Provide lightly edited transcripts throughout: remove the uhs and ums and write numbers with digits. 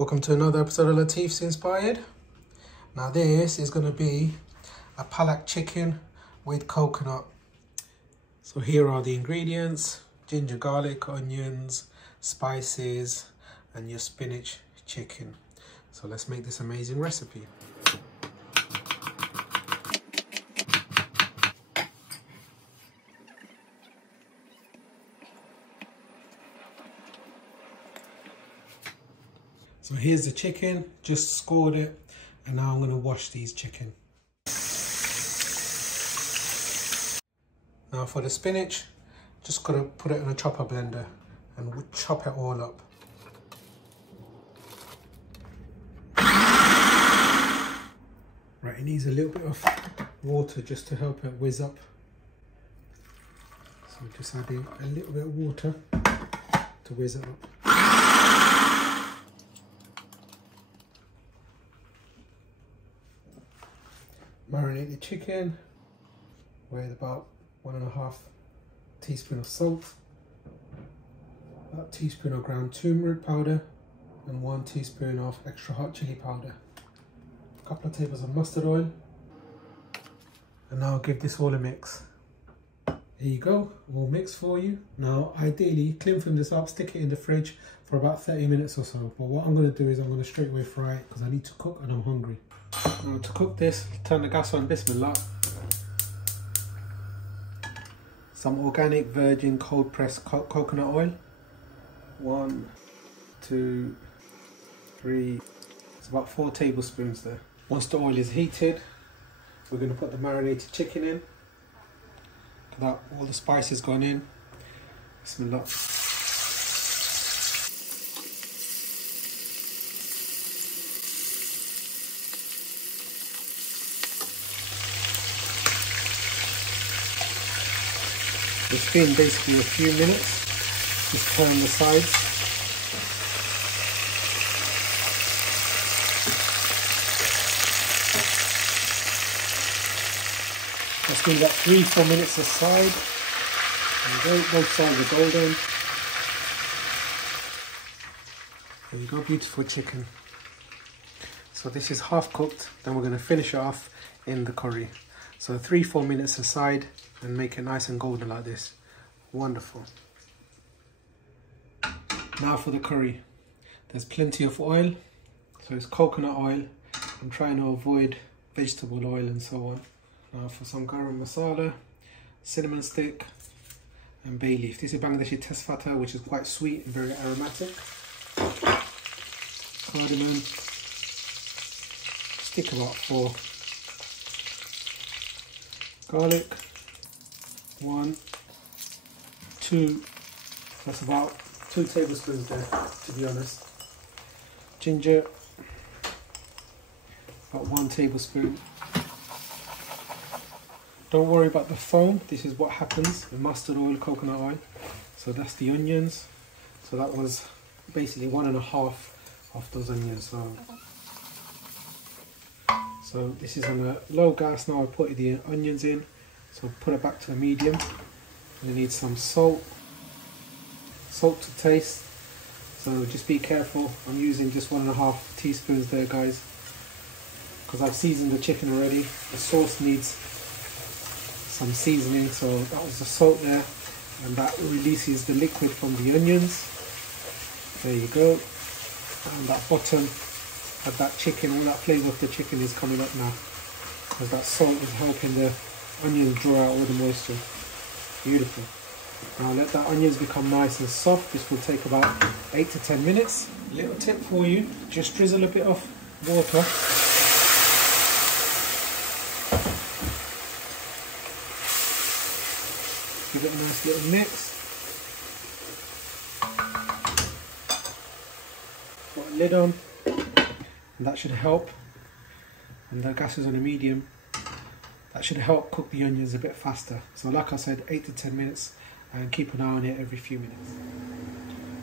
Welcome to another episode of Latifs Inspired. Now this is going to be a Palak chicken with coconut. So here are the ingredients: ginger, garlic, onions, spices, and your spinach chicken. So let's make this amazing recipe. So here's the chicken, just scored it, and now I'm going to wash these chicken. Now for the spinach, just got to put it in a chopper blender and chop it all up. Right, it needs a little bit of water just to help it whiz up. So just adding a little bit of water to whiz it up. Marinate the chicken with about 1.5 teaspoons of salt, about a teaspoon of ground turmeric powder, and 1 teaspoon of extra hot chili powder, a couple of tablespoons of mustard oil, and now I'll give this all a mix. There you go, all mixed for you. Now ideally cling film this up, stick it in the fridge for about 30 minutes or so, but what I'm going to do is I'm going to straight away fry it because I need to cook and I'm hungry. Now to cook this, turn the gas on, bismillah. Some organic virgin cold pressed coconut oil. 1, 2, 3, it's about 4 tablespoons there. Once the oil is heated, we're going to put the marinated chicken in. All the spices gone in. Bismillah. It's been basically a few minutes. Just turn the sides. Let's give that 3-4 minutes aside. There you go, both sides are golden. There you go, beautiful chicken. So this is half cooked, then we're going to finish it off in the curry. So 3-4 minutes aside and make it nice and golden like this. Wonderful. Now for the curry. There's plenty of oil. So it's coconut oil. I'm trying to avoid vegetable oil and so on. Now for some garam masala, cinnamon stick, and bay leaf. This is Bangladeshi tezfata, which is quite sweet and very aromatic. Cardimon. Stick about 4. Garlic. 1, 2, that's about 2 tablespoons there, to be honest. Ginger, about 1 tablespoon. Don't worry about the foam, this is what happens with mustard oil, coconut oil. So that's the onions. So that was basically 1.5 of those onions. So this is on a low gas now. I put the onions in. So put it back to a medium. We need some salt. Salt to taste. So just be careful. I'm using just 1.5 teaspoons there, guys, because I've seasoned the chicken already. The sauce needs some seasoning, so that was the salt there, and that releases the liquid from the onions. There you go. And that bottom of that chicken, all that flavour of the chicken is coming up now, because that salt is helping the onions draw out all the moisture. Beautiful. Now let that onions become nice and soft. This will take about 8 to 10 minutes. Little tip for you, just drizzle a bit of water. Give it a nice little mix. Put a lid on, and that should help. And the gas is on a medium. That should help cook the onions a bit faster. So like I said, 8 to 10 minutes, and keep an eye on it every few minutes.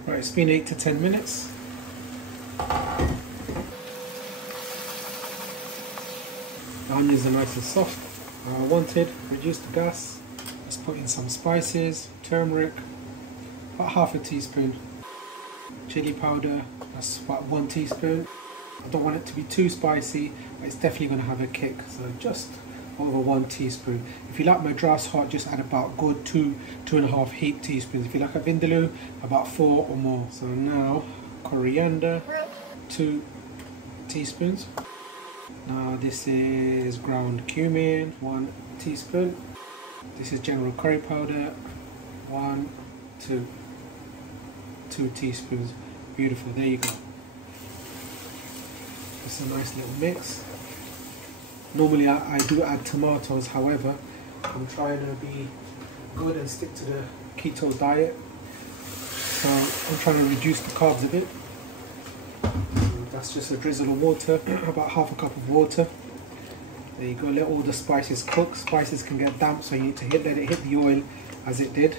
Right, it's been 8 to 10 minutes. The onions are nice and soft. I wanted, reduce the gas. Let's put in some spices, turmeric, about 1/2 teaspoon, chili powder, that's about 1 teaspoon. I don't want it to be too spicy, but it's definitely going to have a kick, so just over 1 teaspoon. If you like my dress hot, just add about good 2.5 heap teaspoons. If you like a vindaloo, about 4 or more. So now coriander, 2 teaspoons. Now this is ground cumin, 1 teaspoon. This is general curry powder, 2 teaspoons. Beautiful, there you go. It's a nice little mix. Normally I do add tomatoes, however, I'm trying to be good and stick to the keto diet. So I'm trying to reduce the carbs a bit. That's just a drizzle of water, about half a cup of water. There you go, let all the spices cook. Spices can get damp, so you need to let it hit the oil as it did,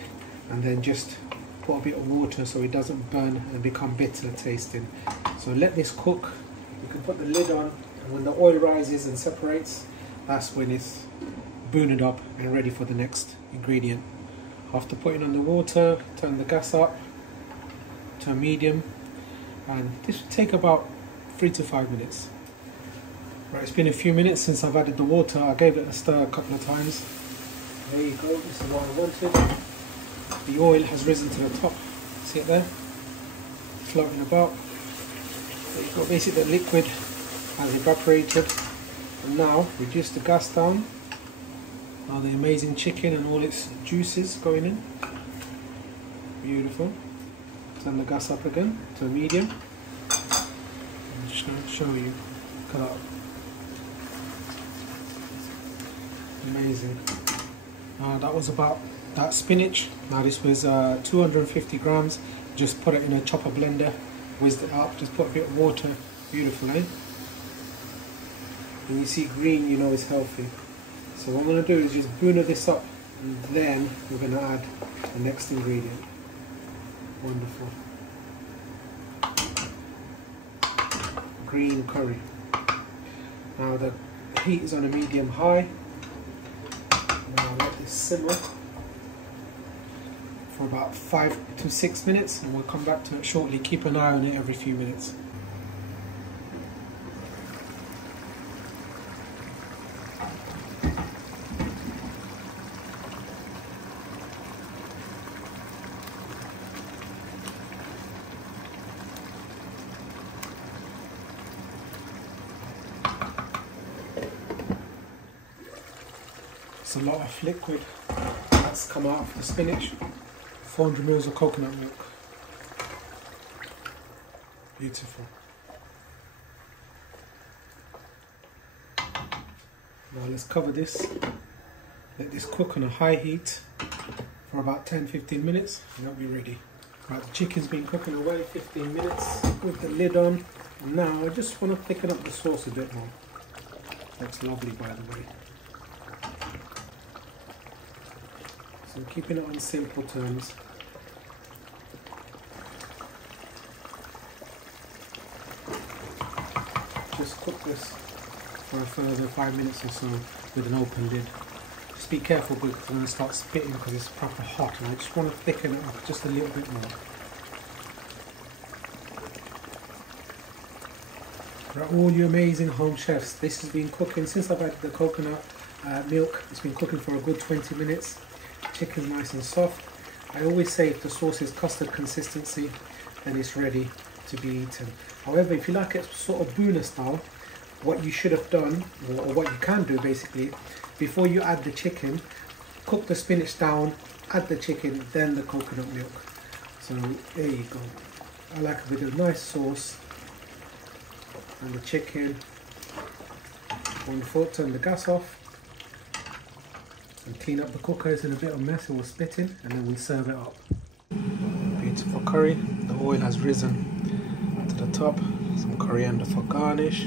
and then just put a bit of water so it doesn't burn and become bitter tasting. So let this cook. You can put the lid on, and when the oil rises and separates, that's when it's booned up and ready for the next ingredient. After putting on the water, turn the gas up to a medium, and this will take about 3 to 5 minutes. Right, it's been a few minutes since I've added the water. I gave it a stir a couple of times. There you go, this is what I wanted. The oil has risen to the top. See it there? Floating about. There you go, basically the liquid has evaporated. And now, reduce the gas down. Now the amazing chicken and all its juices going in. Beautiful. Turn the gas up again to a medium. I'm just going to show you. Look at that. Amazing. That was about that spinach. Now this was 250 grams. Just put it in a chopper blender, whizzed it up, just put a bit of water. Beautiful, eh? When you see green, you know it's healthy. So what I'm going to do is just booner this up, and then we're going to add the next ingredient. Wonderful. Green curry. Now the heat is on a medium high. Now let this simmer for about 5 to 6 minutes, and we'll come back to it shortly. Keep an eye on it every few minutes. It's a lot of liquid that's come out of the spinach. 400 ml of coconut milk. Beautiful. Now let's cover this. Let this cook on a high heat for about 10-15 minutes and that'll be ready. Right, the chicken's been cooking away 15 minutes with the lid on. And now I just want to thicken up the sauce a bit more. Looks lovely, by the way. So keeping it on simple terms. Just cook this for a further 5 minutes or so with an open lid. Just be careful because I'm going to start spitting because it's proper hot, and I just want to thicken it up just a little bit more. For all you amazing home chefs, this has been cooking since I've added the coconut milk. It's been cooking for a good 20 minutes. Chicken's nice and soft. I always say if the sauce is custard consistency, then it's ready to be eaten. However, if you like it sort of booner style, what you should have done, or what you can do basically, before you add the chicken, cook the spinach down, add the chicken, then the coconut milk. So there you go. I like a bit of nice sauce. And the chicken. Wonderful. Turn the gas off. And clean up the cooker. It's in a bit of mess, it will spit in, and then we'll serve it up. Beautiful curry. The oil has risen to the top. Some coriander for garnish.